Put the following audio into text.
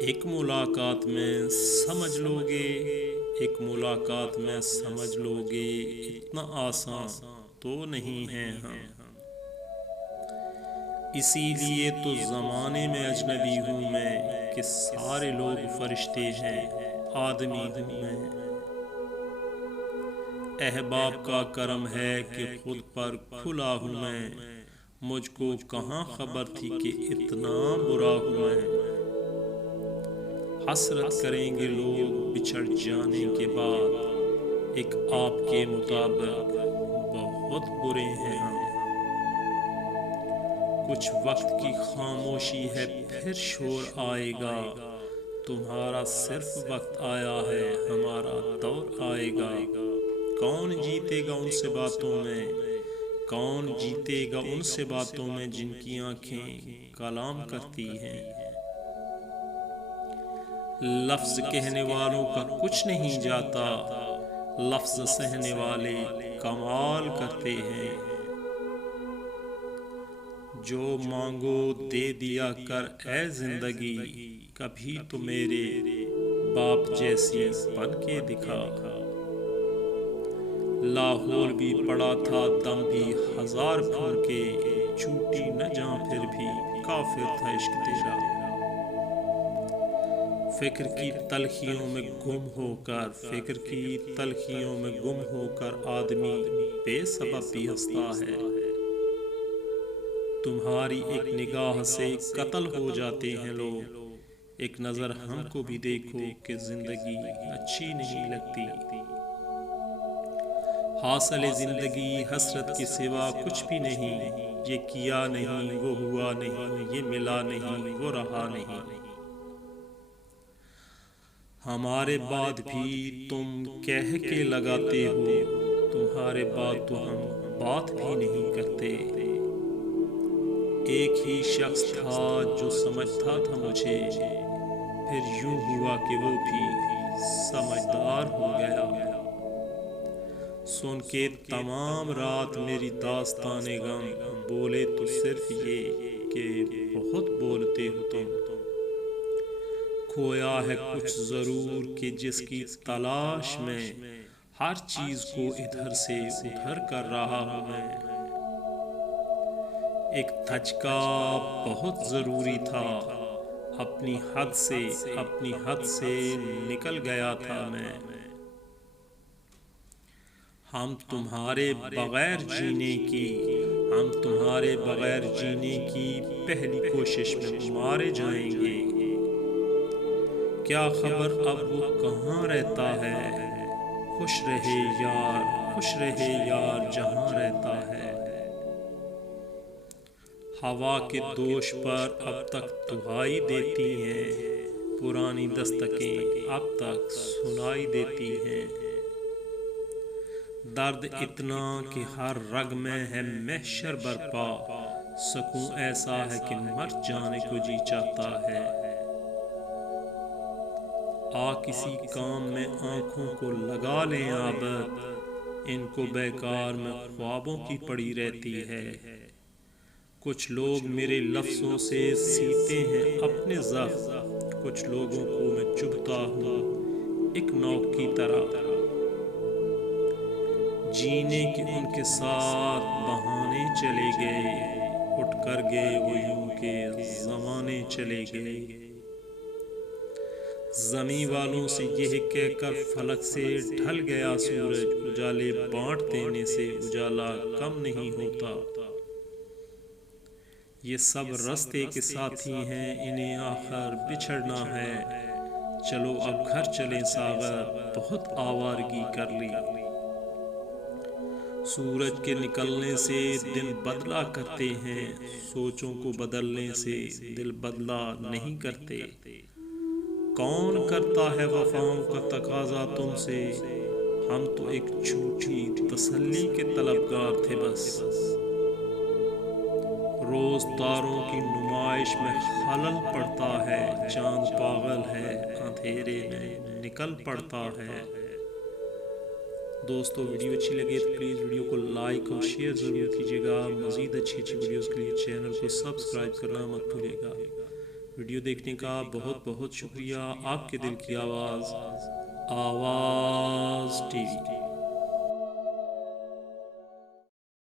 एक मुलाकात में समझ लोगे, एक मुलाकात में समझ लोगे, इतना आसान तो नहीं है हम। इसीलिए तो ज़माने में अजनबी हूँ मैं कि सारे लोग फरिश्ते हैं, आदमी हूँ मैं। अहबाब का करम है कि खुद पर खुला हूँ मैं, मुझको कहाँ खबर थी कि इतना बुरा हूँ मैं। हसरत करेंगे लोग बिछड़ जाने के बाद, एक आपके मुताबिक बहुत बुरे हैं हम। कुछ वक्त की खामोशी है फिर शोर आएगा, तुम्हारा सिर्फ वक्त आया है हमारा दौर आएगा। कौन जीतेगा उनसे बातों में, कौन जीतेगा उनसे बातों में जिनकी आंखें कलाम करती हैं। लफ्ज कहने वालों का कुछ नहीं जाता, लफ्ज सहने वाले कमाल करते हैं। जो मांगो दे दिया कर ए जिंदगी, कभी तो मेरे बाप जैसी बन के दिखा। लाहौर भी पड़ा था दम भी हजार फूके, छूटी न जा फिर भी काफिर था इश्क तेरा। फिक्र की तलखियों में गुम होकर, फिक्र की तलखियों में गुम होकर आदमी बेसबब भी हंसता है। तुम्हारी एक निगाह से कत्ल हो जाते हैं लोग, एक नज़र हमको भी देखो कि जिंदगी अच्छी नहीं लगती। हासिल जिंदगी हसरत के सिवा कुछ भी नहीं, ये किया नहीं वो हुआ नहीं, ये मिला नहीं वो रहा नहीं। हमारे बाद भी तुम कह के लगाते हो, तुम्हारे बाद तो हम बात भी नहीं करते। एक ही शख्स था जो समझता था मुझे, फिर यूं हुआ कि वो भी समझदार हो गया। सुन के तमाम रात मेरी दास्ताने गम, बोले तो सिर्फ ये कि बहुत बोलते हो तुम। खोया है कुछ जरूर कि जिसकी तलाश में हर चीज को इधर से उधर कर रहा हूँ मैं। एक धचका बहुत जरूरी था, अपनी हद से निकल गया था मैं। हम तुम्हारे बगैर जीने की, हम तुम्हारे बगैर जीने की पहली कोशिश में मारे जाएंगे। क्या खबर अब वो कहाँ रहता है, खुश रहे यार, खुश रहे यार जहाँ रहता है। हवा के दोष पर अब तक दुहाई देती हैं, पुरानी दस्तकें अब तक सुनाई देती हैं। दर्द इतना कि हर रग में है महशर बरपा, सकूं ऐसा है कि मर जाने को जी चाहता है। आ किसी काम में आंखों को लगा लें आबद, इनको बेकार में ख्वाबों की पड़ी रहती है। कुछ लोग मेरे लफ्ज़ों से सीते हैं अपने ज़ख्म, कुछ लोगों को मैं चुभता हूँ एक नौक की तरह। जीने के उनके साथ बहाने चले गए, उठ कर गए वो यूं के ज़माने चले गए। ज़मी वालों से यह कहकर फलक से ढल गया सूरज, उजाले बांट देने से उजाला कम नहीं होता। ये सब रास्ते के साथी हैं, इन्हें आखिर बिछड़ना है। चलो अब घर चलें सागर, बहुत आवारगी कर ली। सूरज के निकलने से दिन बदला करते हैं, सोचों को बदलने से दिल बदला नहीं करते। कौन करता है वफाओं का तकाजा तुमसे, हम तो एक झूठी तसल्ली के तलबगार थे बस। रोज तारों की नुमाइश में खलल पड़ता है, चांद पागल है अंधेरे में निकल पड़ता है। दोस्तों वीडियो अच्छी लगे तो प्लीज़ वीडियो को लाइक और शेयर ज़रूर कीजिएगा। मज़ीद अच्छी वीडियोज़ के लिए चैनल को सब्सक्राइब करना मत भूलिएगा। वीडियो देखने का बहुत बहुत शुक्रिया। आपके दिल की आवाज़, आवाज़ टीवी।